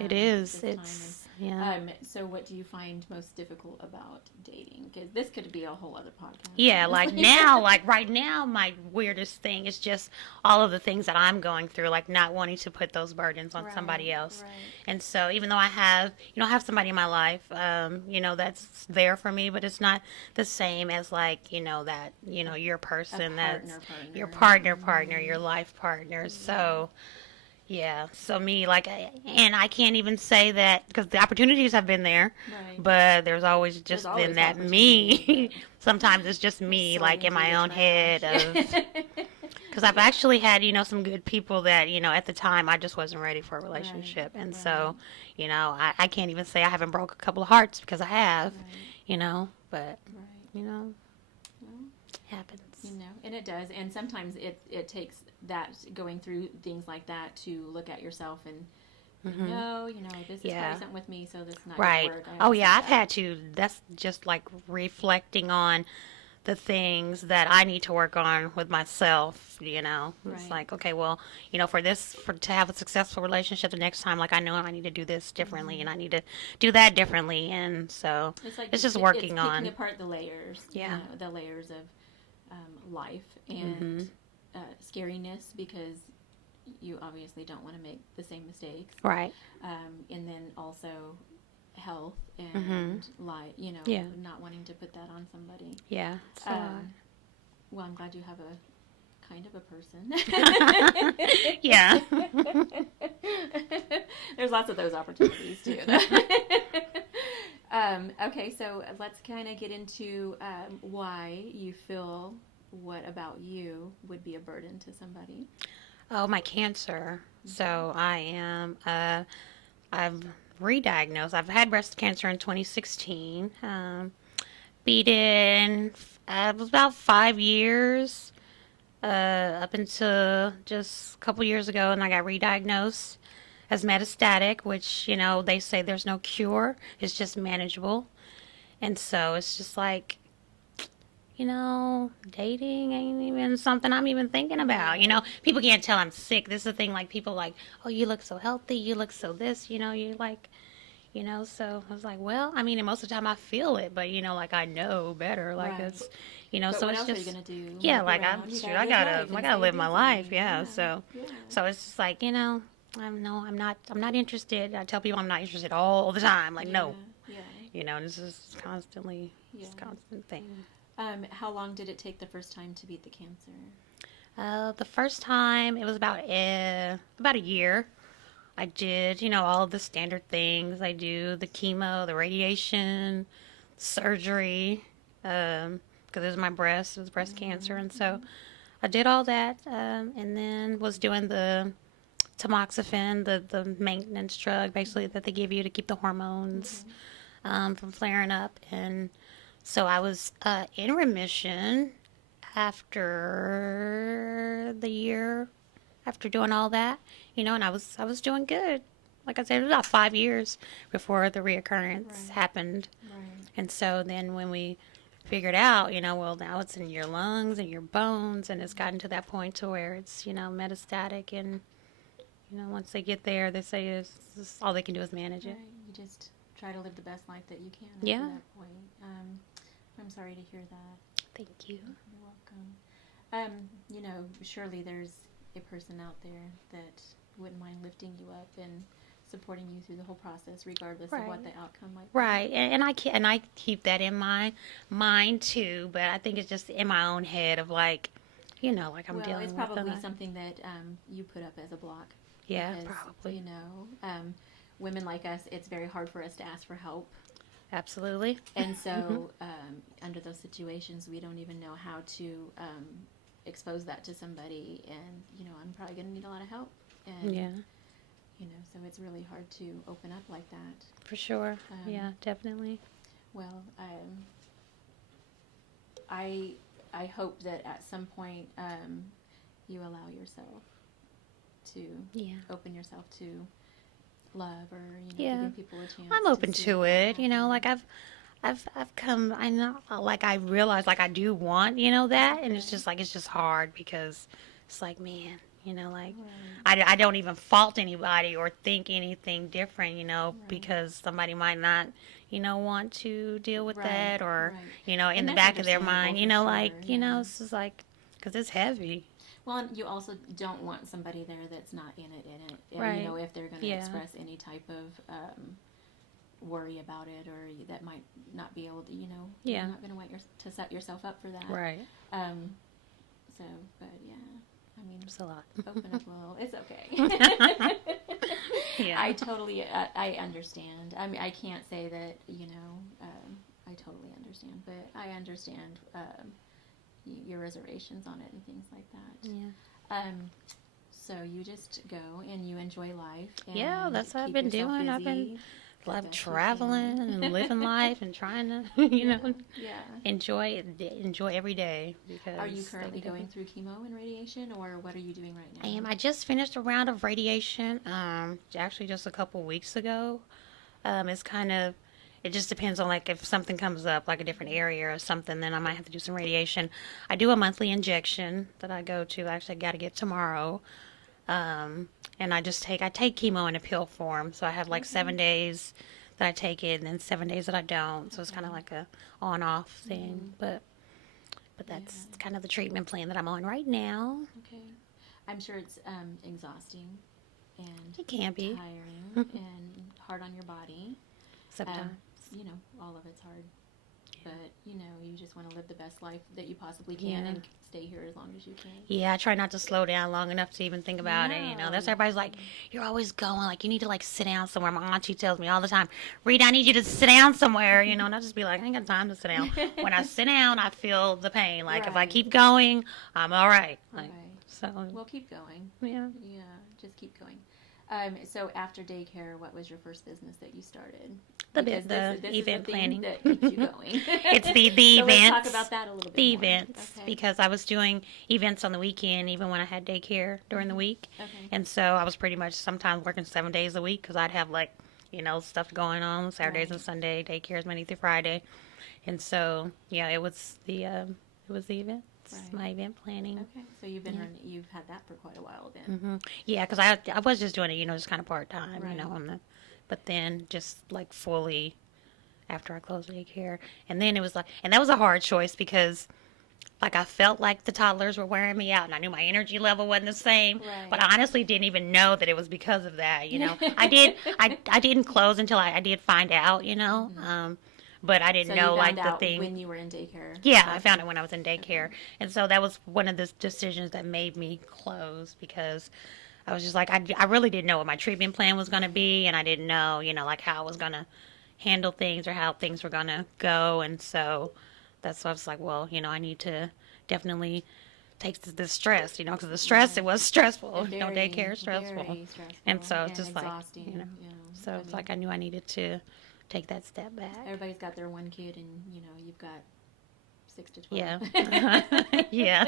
It is. this It's time. So, what do you find most difficult about dating? Because this could be a whole other podcast. Yeah, like Honestly. now, like right now, my weirdest thing is just all of the things that I'm going through, like not wanting to put those burdens on somebody Right, else. right. And so, even though I have somebody in my life, that's there for me, but it's not the same as like, your person that's Partner. your partner, your life partner. So, yeah. So me, like, and I can't even say that because the opportunities have been there, Right. but there's always There's just always been that opportunity, me. Sometimes it's just but me, like sorting in through my the own head trash. of, because I've actually had, some good people that, at the time I just wasn't ready for a Right, relationship. And right, so, I can't even say I haven't broke a couple of hearts because I have, right, but, right. you know, Well, it happens. and it does. And sometimes it takes that going through things like that to look at yourself and no, this is Yeah. present with me, so this is not going Right. to work. I Oh, accept yeah, I've that. had to. That's just like reflecting on the things that I need to work on with myself. It's Right. like, okay, well, to have a successful relationship the next time, like I know I need to do this differently and I need to do that differently. And so It's like it's just it's working picking on, apart the layers, yeah. the layers of life Hmm. and scariness because you obviously don't want to make the same mistakes. Right. And then also health Hmm. and Yeah. not wanting to put that on somebody. Yeah. So, Well, I'm glad you have a kind of a person. yeah. There's lots of those opportunities too. Okay, so let's kind of get into why you feel what about you would be a burden to somebody. Oh, my cancer. So I've re-diagnosed. I've had breast cancer in 2016. Beat it. It was about 5 years up until just a couple years ago, and I got re-diagnosed as metastatic, which they say there's no cure. It's just manageable, and so it's just like dating ain't even something I'm even thinking about. People can't tell I'm sick. This is the thing. Like people like, oh, you look so healthy. You look so this. You're like. So I was like, well, I mean, and most of the time I feel it, but like I know better, like Right. it's, But so what it's else are you just, gonna do? yeah, Move like around? You shoot, gotta live life I and gotta stay live my life, busy. yeah. Yeah. So, Yeah. it's just like, I'm not interested. I tell people I'm not interested all the time, like Yeah. no, Yeah. this is constantly, Yeah. just constant thing. How long did it take the first time to beat the cancer? The first time it was about a year. I did, all the standard things. I do the chemo, the radiation, surgery, because it was my breast, it was breast cancer, and so I did all that, and then was doing the tamoxifen, the maintenance drug, basically that they give you to keep the hormones from flaring up, and so I was in remission after the year after doing all that, and I was doing good. Like I said, it was about 5 years before the reoccurrence Right. happened. Right. And so then when we figured out, well, now it's in your lungs and your bones, and it's gotten to that point to where it's, metastatic. And, once they get there, they say it's all they can do is manage it. Right. You just try to live the best life that you can up Yeah. to that point. I'm sorry to hear that. Thank you. You're welcome. Surely there's a person out there that wouldn't mind lifting you up and supporting you through the whole process, regardless of what Right. the outcome might be. Right, and I keep that in my mind too, but I think it's just in my own head of like, like I'm Well, dealing it's with probably them. something that you put up as a block. Yeah, Because, probably. women like us, it's very hard for us to ask for help. Absolutely. And so, under those situations, we don't even know how to expose that to somebody. And, I'm probably going to need a lot of help. And, Yeah, so it's really hard to open up like that. for sure. Um, Yeah, definitely. Well, I hope that at some point you allow yourself to Yeah. open yourself to love, or Yeah. giving people a chance. I'm open see to what it. Like happens. I've come. I know. Like I realize. Like I do want. That, and it's Okay. just like it's just hard because it's like man. Like Right. I don't even fault anybody or think anything different. Right. Because somebody might not. Want to deal with Right. that, or Right. in And the that's back of their mind. understandable for Like sure. Yeah. it's just like because it's heavy. Well, and you also don't want somebody there that's not in it. And, Right. if they're going to Yeah. express any type of worry about it, or that might not be able to, Yeah. you're not going to want to set yourself up for that. Right. Um, but yeah, I mean, It's a lot. open up a little. It's okay. Yeah. I understand. I mean, I can't say that, I totally understand, but I understand your reservations on it and things like that. Yeah. So you just go and you enjoy life. And Yeah, that's what I've keep been yourself doing. I've been busy the love best you traveling can. and living life and trying to, Yeah. enjoy every day because Are you currently going through chemo and radiation, or what are you doing right now? I am. I just finished a round of radiation. Actually, just a couple weeks ago. It's kind of. It just depends on like if something comes up, like a different area or something, then I might have to do some radiation. I do a monthly injection that I go to. Actually, I got to get tomorrow. And I take chemo in a pill form. So I have like 7 days that I take it, and then 7 days that I don't. So it's kind of like a on-off thing. But that's kind of the treatment plan that I'm on right now. Okay. I'm sure it's exhausting and It can be. tiring and hard on your body. Sometimes. All of it's hard. But, you just want to live the best life that you possibly can and stay here as long as you can. Yeah, I try not to slow down long enough to even think about it. That's everybody's like, you're always going. Like, you need to, like, sit down somewhere. My auntie tells me all the time, Rita, I need you to sit down somewhere, and I just be like, I ain't got time to sit down. When I sit down, I feel the pain. Like, if I Right. keep going, I'm all right. Like, Right. so, Well, keep going. yeah. Yeah, just keep going. So after daycare, what was your first business that you started? Because The this event is the planning. thing that keeps you going. It's the So events. let's talk about that a little bit The more. events, Okay. because I was doing events on the weekend, even when I had daycare during the week. Okay. And so I was pretty much sometimes working 7 days a week because I'd have like, stuff going on Saturdays Right. and Sunday. Daycare is Monday through Friday. And so, yeah, it was the events, Right. my event planning. Okay, so you've had that for quite a while then. Yeah, because I was just doing it, just kind of part time, Right. on the but then just like fully after I closed daycare. And then it was like, and that was a hard choice because like I felt like the toddlers were wearing me out and I knew my energy level wasn't the same, but Right. I honestly didn't even know that it was because of that, you know. I didn't close until I did find out, you know. But I didn't So you know found like the out thing. when you were in daycare. Yeah, I Okay. found it when I was in Okay. daycare. And so that was one of the decisions that made me close because I was just like, I really didn't know what my treatment plan was going to Right. be. And I didn't know, you know, like how I was going to handle things or how things were going to go. And so that's why I was like, well, you know, I need to definitely take the stress, you know, because the stress, it Right. was stressful. And You know, daycare very, is stressful. very And stressful so it's and just like, you know, exhausting. You know, so I it's like mean, I knew I needed to take that step back. everybody's got their one kid, and you know, you've got 6 to 12. Yeah. Yeah.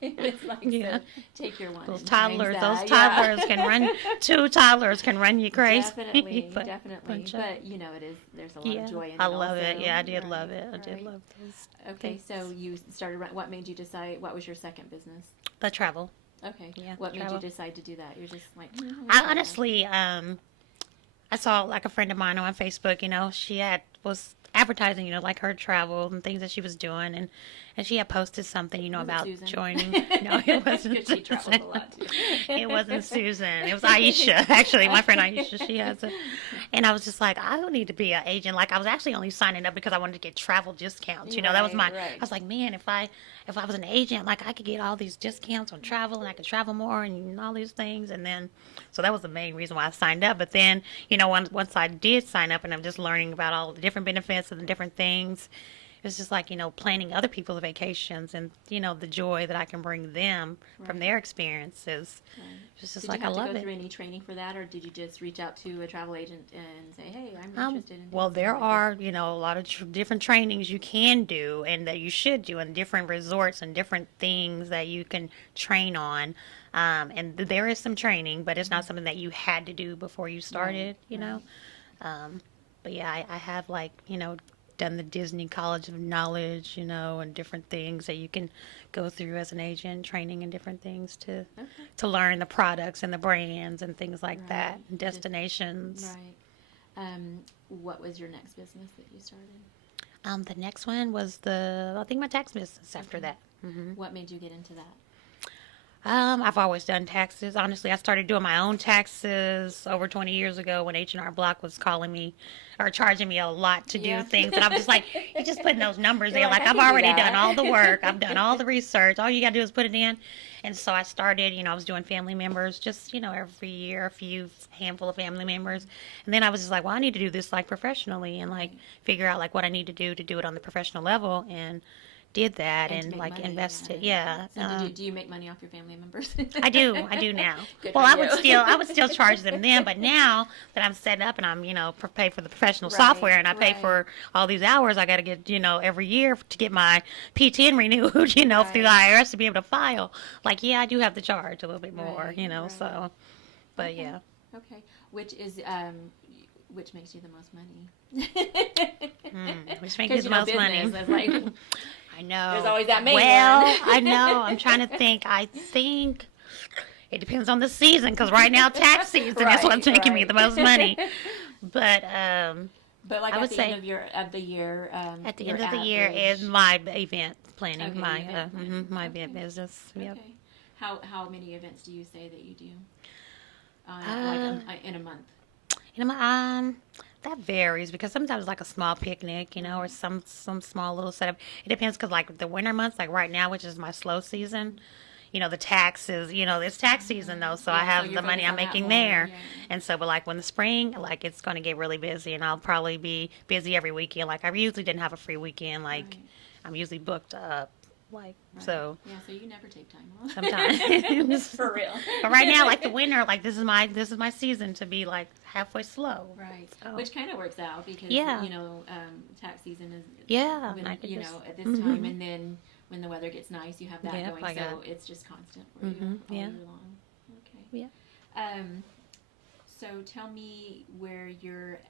It's like, Yeah. so take your one Those and times toddlers, those that. Yeah. toddlers can run. Two toddlers can run you crazy. Definitely, but definitely. bunch of But you know, it is. There's a lot of yeah, joy in I it love it. also. Yeah, I did love Right. it. I did Right. love those Okay. So things. you started. What made you decide? What was your second business? The travel. Okay. Yeah, What made you travel. decide to do that? You're just like, I try that. honestly, I saw like a friend of mine on Facebook. You know, she had was advertising, you know, like her travel and things that she was doing, and she had posted something, you know, Was it about Susan? joining. No, it wasn't Because she travels Susan. a lot too. It wasn't Susan. It was Aisha. Actually, my friend Aisha. She has it. And I was just like, I don't need to be an agent. Like I was actually only signing up because I wanted to get travel discounts. You know, that was Right, my. I right. was like, man, if I was an agent, like I could get all these discounts on travel and I could travel more and all these things. And then, so that was the main reason why I signed up. But then, you know, once I did sign up and I'm just learning about all the different benefits and the different things, it's just like, you know, planning other people's vacations and, you know, the joy that I can bring them from Right. their experiences. Right. It's just Did you like, I have to love go through it. any training for that, or did you just reach out to a travel agent and say, "Hey, I'm interested in Well, doing something there like this"? are, you know, a lot of different trainings you can do and that you should do, and different resorts and different things that you can train on. And there is some training, but it's not something that you had to do before you Right. started, you know. Right. Um, but yeah, I have like, you know, done the Disney College of Knowledge, you know, and different things that you can go through as an agent, training and different things Okay. to learn the products and the brands and things like that, Right. and Just destinations. right. What was your next business that you started? The next one was I think my tax business after Okay. that. Hmm. What made you get into that? I've always done taxes. Honestly, I started doing my own taxes over 20 years ago when H&R Block was calling me or charging me a lot to do Yeah. things. And I'm just like, you're just putting those numbers You're there. like, Like, I I've can do already done that. all the work. I've done all the research. All you got to do is put it in. And so I started, you know, I was doing family members just, you know, every year, a few handful of family members. And then I was just like, well, I need to do this like professionally and like Right. figure out like what I need to do it on the professional level. And did that And to and make like money. invested. Yeah. So do you make money off your family members? I do now. Good Well, for you. I would still charge them then, but now that I'm set up and I'm, you know, pay for the professional Right. software and I pay Right. for all these hours, I got to get, you know, every year to get my P10 renewed, you know, through the Right. IRS to be able to file. Like, yeah, I do have to charge a little bit more, Right. you know, Right. so, but Okay. yeah. Okay. Which makes you the most money? Which makes Because me the most money. business is like I know. there's always that main well, one. I know. I'm trying to think. I think it depends on the season because right now tax season is what's Right, making me the most money. But But like I at would the say end of the year, at the your end of the year is average. my event planning, Okay, my event planning. my Okay. event business. Yep. Okay. How many events do you say that you do? Uh, In a month. you know, that varies because sometimes like a small picnic, you know, or some small little setup. It depends because like the winter months, like right now, which is my slow season. You know, the taxes, you know, it's tax season though, so I Yeah, so have you're the money focused I'm on that making more. there. Yeah. And so, but like when the spring, like it's going to get really busy and I'll probably be busy every weekend. Like I usually didn't have a free weekend. Like Right. I'm usually booked up. Like, Right. so Yeah, so you never take time off. sometimes. For real. But right now, like the winter, like this is my season to be like halfway slow. Right. So, Which kind of works out because, yeah. tax season is, Yeah, when, and I could just at this time. And then when the weather gets nice, you have that Yep, going. I So got it's just constant for you all yeah. year long. Okay. Yeah. So tell me where your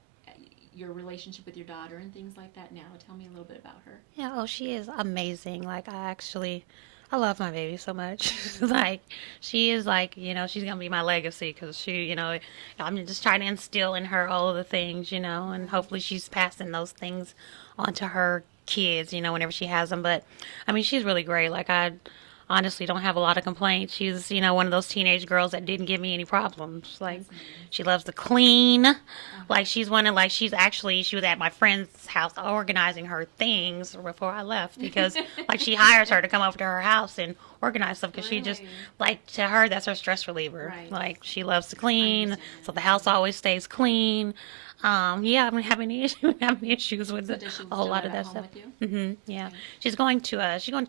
relationship with your daughter and things like that now. Tell me a little bit about her. Yeah, oh, she is amazing. Like I actually I love my baby so much. Like, she is like, she's going to be my legacy because I'm just trying to instill in her all of the things, and hopefully she's passing those things onto her kids, whenever she has them. But, I mean, she's really great. Like, I honestly don't have a lot of complaints. She's, one of those teenage girls that didn't give me any problems. Like, she loves to clean. Like, she's one of, like, she was at my friend's house organizing her things before I left because, like, she hires her to come over to her house and organize stuff because she just, like, to her, that's her stress reliever. Right. Like, she loves to clean, so the house always stays clean. Yeah, I don't have any issues with So does she a whole still lot live of at that home stuff. with you? Yeah, Okay. she's going to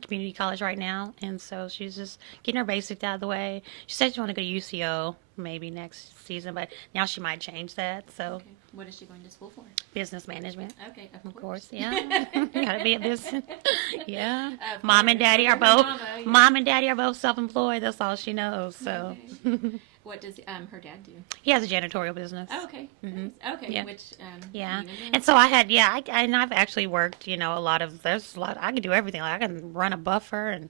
community college right now, and so she's just getting her basics out of the way. She said she want to go to UCO maybe next season, but now she might change that. So Okay. What is she going to school for? business management, Okay, of course. Yeah, gotta be a business. Yeah, Of mom and course. daddy are Her both mama, yeah. mom and daddy are both self-employed. That's all she knows. So Okay. What does her dad do? he has a janitorial business. Oh, okay. Nice. Okay. Yeah. Which Yeah, you know? and so I had, and I've actually worked, there's a lot, I can do everything. Like I can run a buffer and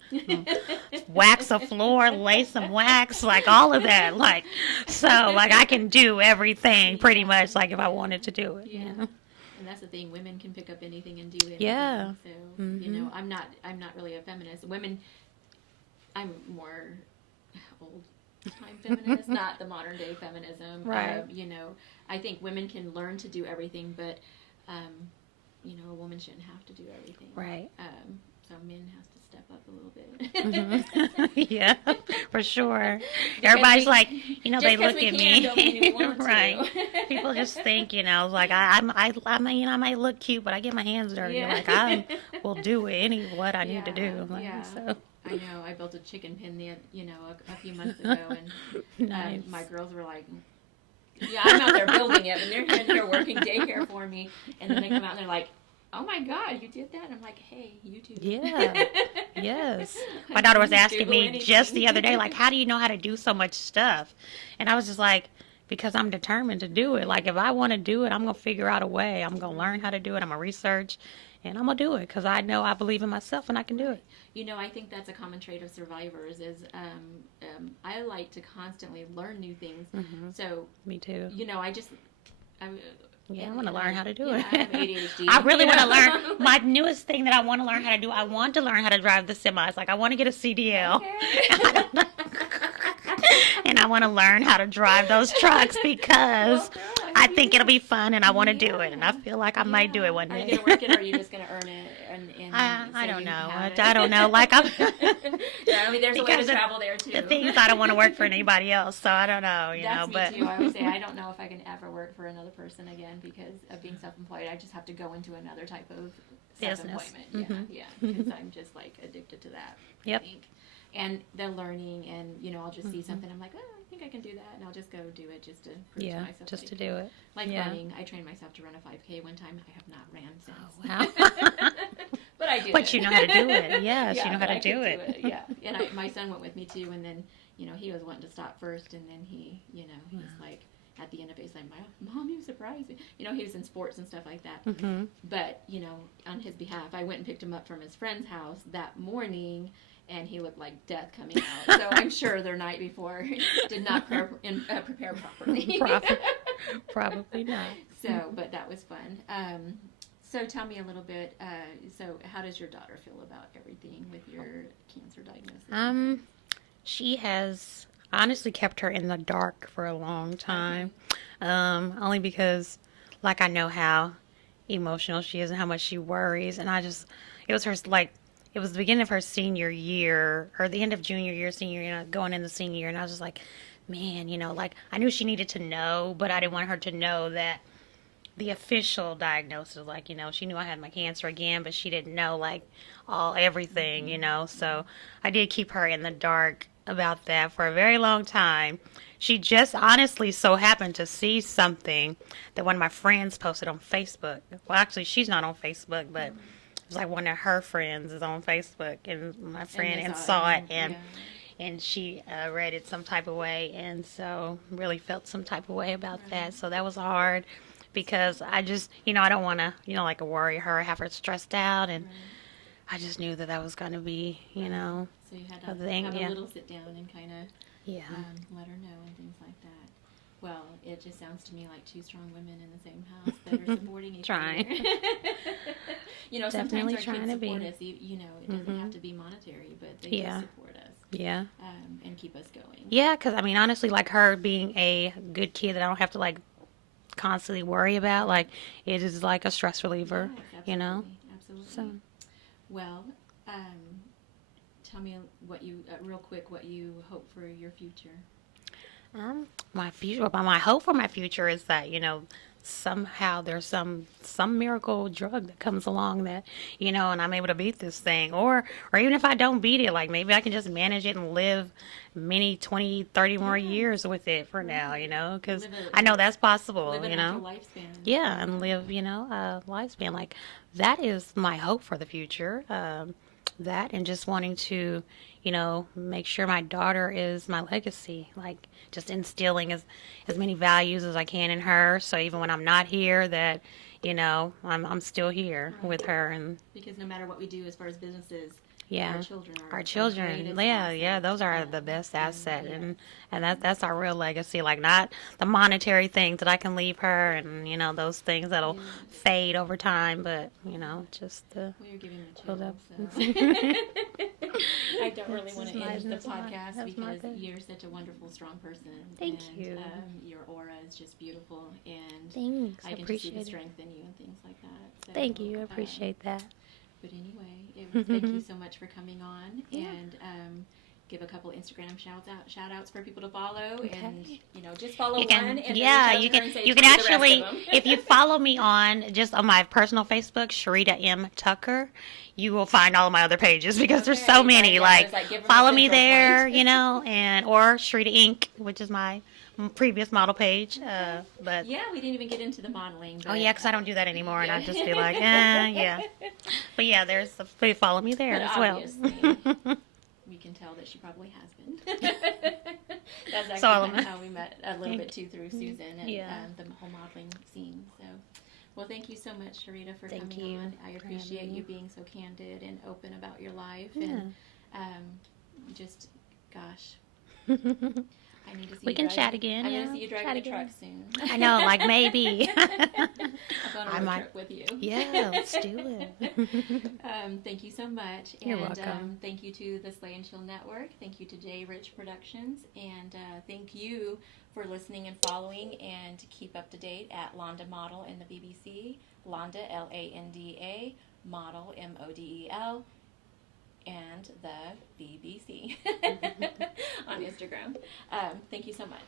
wax a floor, lay some wax, like all of that. Like, so, like I can do everything pretty much, like if I wanted to do it. Yeah. You know? And that's the thing. Women can pick up anything and do anything. Yeah. So I'm not really a feminist. Women, I'm more old time feminist, not the modern day feminism. Right. I think women can learn to do everything, but a woman shouldn't have to do everything. Right. So men has to step up a little bit. Yeah, for sure. Everybody's like, they just look 'cause we at can don't mean we me, want to. right? People just think, like I might look cute, but I get my hands dirty. Yeah. Like I will do what I need to Yeah, do. Like, yeah. So. I know. I built a chicken pen a few months ago, and Nice. my girls were like, "Yeah, I'm out there building it," and they're in here working daycare for me, and then they come out and they're like, "Oh my God, you did that!" And I'm like, "Hey, you too." Yeah. Yes. My daughter was asking Google me anything. just the other day, like, how do you know how to do so much stuff? And I was just like, because I'm determined to do it. Like, if I want to do it, I'm going to figure out a way. I'm going to learn how to do it. I'm going to research, and I'm going to do it because I believe in myself and I can do it. I think that's a common trait of survivors is I like to constantly learn new things. Mm-hmm. So, Me too. I want to learn how to do it. it. I have ADHD. I really want to learn. My newest thing that I want to learn how to do, I want to learn how to drive the semis. Like, I want to get a CDL. Okay. And I want to learn how to drive those trucks because I think it'll be fun and I want to do it. And I feel like I might do it one Are day. you going to work it or are you just going to earn it? I so don't you know. have it? I don't know. Like, I'm. There's a way to Because travel there too. The things I don't want to work for anybody else, so I don't know, That's but me too. I would say I don't know if I can ever work for another person again because of being self-employed. I just have to go into another type of Business. self-employment. Yeah, because I'm just like addicted to that. Yep. I think. And the learning, and I'll just see something. I'm like, oh, I think I can do that, and I'll just go do it just to prove to yeah, myself. just that to I can. do it. Like Yeah. running, I trained myself to run a 5K one time. I have not ran since. Wow. But I do. But it. you know how to do it. Yes, you know how but to I do could it. Yeah, and my son went with me too, and then he was wanting to stop first, and then he's like at the end of it, he's like, "Mom, you surprised me." He was in sports and stuff like that. Mm-hmm. But on his behalf, I went and picked him up from his friend's house that morning. And he looked like death coming out. So I'm sure their night before did not prepare properly. Probably not. So, but that was fun. So tell me a little bit. So how does your daughter feel about everything with your cancer diagnosis? She has honestly kept her in the dark for a long time. Only because, like, I know how emotional she is and how much she worries. And it was the beginning of her senior year, or the end of junior year, senior year, going into senior year, and I was just like, man, like, I knew she needed to know, but I didn't want her to know that the official diagnosis, like, she knew I had my cancer again, but she didn't know, like, everything, so I did keep her in the dark about that for a very long time. She just honestly so happened to see something that one of my friends posted on Facebook. Well, actually, she's not on Facebook, but it was like one of her friends is on Facebook, and my friend and saw it, and she read it some type of way, and so really felt some type of way about that. So that was hard because I just, I don't want to, like, worry her, have her stressed out, and I just knew that was going to be, So you had a to thing. have a Yeah. little sit down and kind of Yeah. let her know and things like that. Well, it just sounds to me like two strong women in the same house that are supporting each Trying. other. Definitely Sometimes our trying kids to be. support us. It doesn't have to be monetary, but they do Yeah. support us Yeah. and keep us going. Yeah, because I mean, honestly, like her being a good kid that I don't have to like constantly worry about, like it is like a stress reliever, Yes, you know. absolutely. So, Well, tell me what you real quick what you hope for your future. my future, but my hope for my future is that somehow there's some miracle drug that comes along that and I'm able to beat this thing, or even if I don't beat it, like maybe I can just manage it and live many 20, 30 more years with it for now, because I know that's possible, Live a natural lifespan. yeah, and live a lifespan. Like that is my hope for the future. That and just wanting to make sure my daughter is my legacy, like just instilling as many values as I can in her, so even when I'm not here, that I'm still here with her. And because no matter what we do as far as businesses, yeah, our children are our children, greatest yeah, asset. yeah, those are the best asset, and that's our real legacy. Like not the monetary things that I can leave her, and those things that'll fade over time, but just the. Well, you're giving me build chills. up. So. I don't really want to end the podcast because you're such a wonderful, strong person. Thank and, you. Your aura is just beautiful, and Thanks, I can just see the strength in you and things like that. So, thank you, I appreciate that. But anyway, thank you so much for coming on, and give a couple Instagram shout outs for people to follow, and just follow one. And you can actually, if you follow me on my personal Facebook, Sharita M. Tucker, you will find all of my other pages because there's so many. Follow me there, and or Sharita Inc., which is my previous model page. But yeah, we didn't even get into the modeling. But, because I don't do that anymore, and I just be like, yeah. But yeah, please follow me there as well. We can tell that she probably has been. That's actually kind of how we met a little bit too through Susan and the whole modeling scene. So, well, thank you so much, Sharita, for coming on. I appreciate you being so candid and open about your life, and gosh. I need to see we can chat again. I'm going to see you driving a truck soon. I know, like maybe. I'll go on a road trip with you. Yeah, let's do it. Thank you so much. You're welcome. Thank you to the Slay and Chill Network. Thank you to J. Rich Productions. And thank you for listening and following, and keep up to date at Landa Model in the BBC. Landa, Landa, Model, Model, and the BBC on Instagram. Thank you so much.